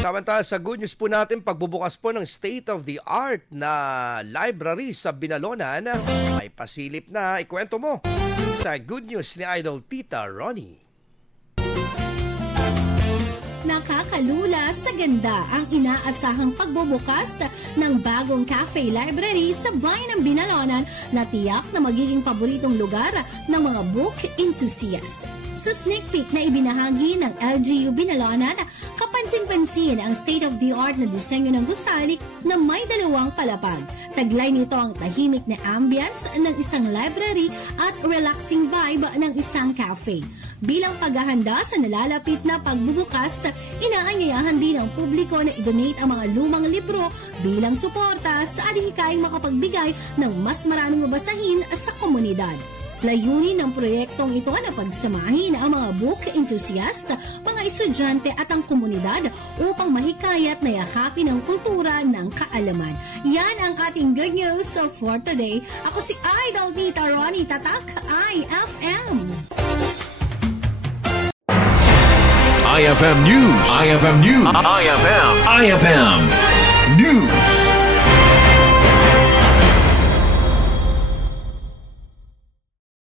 Samantala sa good news po natin, pagbubukas po ng state-of-the-art na library sa Binalonan, may pasilip na. Ikwento mo sa good news ni Idol Tita Ronnie. Nakakalula sa ganda ang inaasahang pagbubukas ng bagong cafe library sa bayan ng Binalonan na tiyak na magiging paboritong lugar ng mga book enthusiast. Sa sneak peek na ibinahagi ng LGU Binalonan, kapansin-pansin ang state-of-the-art na disenyo ng gusali na may 2 palapag. Taglay nito ang tahimik na ambience ng isang library at relaxing vibe ng isang cafe. Bilang paghahanda sa nalalapit na pagbubukas, inaanyayahan din ang publiko na i-donate ang mga lumang libro bilang suporta sa adhikaing makapagbigay ng mas maraming mabasahin sa komunidad. Layunin ng proyektong ito na pagsamahin ang mga book enthusiast, mga estudyante at ang komunidad upang mahikayat na yakapin ang kultura ng kaalaman. Yan ang ating good news for today. Ako si Idol Tita Ronnie, Tatak IFM. IFM News. IFM News. IFM.